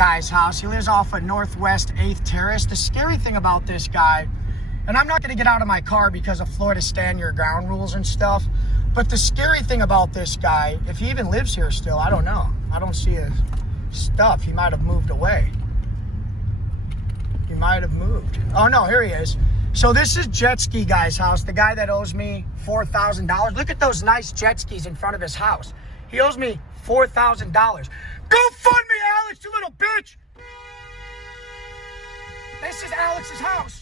guy's house. He lives off of Northwest 8th Terrace. The scary thing about this guy, and I'm not going to get out of my car because of Florida stand your ground rules and stuff, but the scary thing about this guy, if he even lives here still, I don't know. I don't see his stuff. He might have moved away. He might have moved. Oh, no, here he is. So this is Jet Ski Guy's house, the guy that owes me $4,000. Look at those nice jet skis in front of his house. He owes me $4,000. Go fund me, Alex, you little bitch! This is Alex's house.